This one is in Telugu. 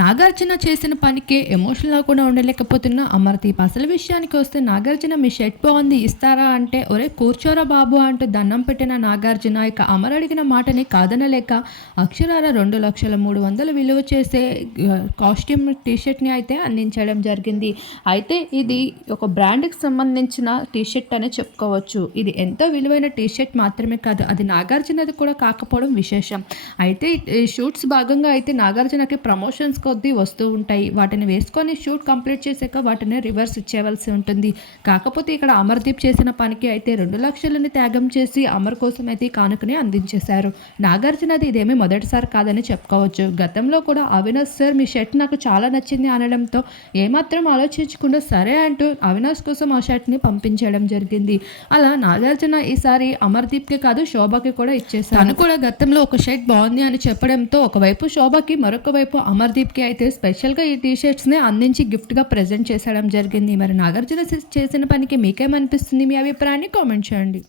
నాగార్జున చేసిన పనికి ఎమోషనల్గా కూడా ఉండలేకపోతున్న అమర్దీప్. అసలు విషయానికి వస్తే నాగార్జున మీ షర్ట్ బాగుంది ఇస్తారా అంటే ఒరే కూర్చోరా బాబు అంటూ దండం పెట్టిన నాగార్జున ఇక అమర్ అడిగిన మాటని కాదనలేక అక్షరాల రెండు లక్షల మూడు వందలు విలువ చేసే కాస్ట్యూమ్ టీషర్ట్ని అయితే అందించడం జరిగింది. అయితే ఇది ఒక బ్రాండ్కి సంబంధించిన టీషర్ట్ అని చెప్పుకోవచ్చు. ఇది ఎంతో విలువైన టీషర్ట్ మాత్రమే కాదు అది నాగార్జునది కూడా కాకపోవడం విశేషం. అయితే ఈ షూట్స్ భాగంగా అయితే నాగార్జునకి ప్రమోషన్స్ కొద్దీ వస్తూ ఉంటాయి. వాటిని వేసుకొని షూట్ కంప్లీట్ చేశాక వాటిని రివర్స్ ఇచ్చేవలసి ఉంటుంది. కాకపోతే ఇక్కడ అమర్దీప్ చేసిన పనికి అయితే రెండు లక్షలని త్యాగం చేసి అమర్ కోసం అయితే కానుకని అందించేశారు. నాగార్జునది ఇదేమీ మొదటిసారి కాదని చెప్పుకోవచ్చు. గతంలో కూడా అవినాష్ సార్ మీ షర్ట్ నాకు చాలా నచ్చింది అనడంతో ఏమాత్రం ఆలోచించకుండా సరే అంటూ అవినాష్ కోసం ఆ షర్ట్ని పంపించడం జరిగింది. అలా నాగార్జున ఈసారి అమర్దీప్కి కాదు శోభకి కూడా ఇచ్చేసారు తను కూడా గతంలో ఒక షర్ట్ బాగుంది అని చెప్పడంతో ఒకవైపు శోభకి మరొక వైపు అమర్దీప్కి అయితే స్పెషల్గా ఈ టీ షర్ట్స్ని అందించి గిఫ్ట్గా ప్రజెంట్ చేసడం జరిగింది. మరి నాగార్జున చేసిన పనికి మీకేమనిపిస్తుంది మీ అభిప్రాయాన్ని కామెంట్ చేయండి.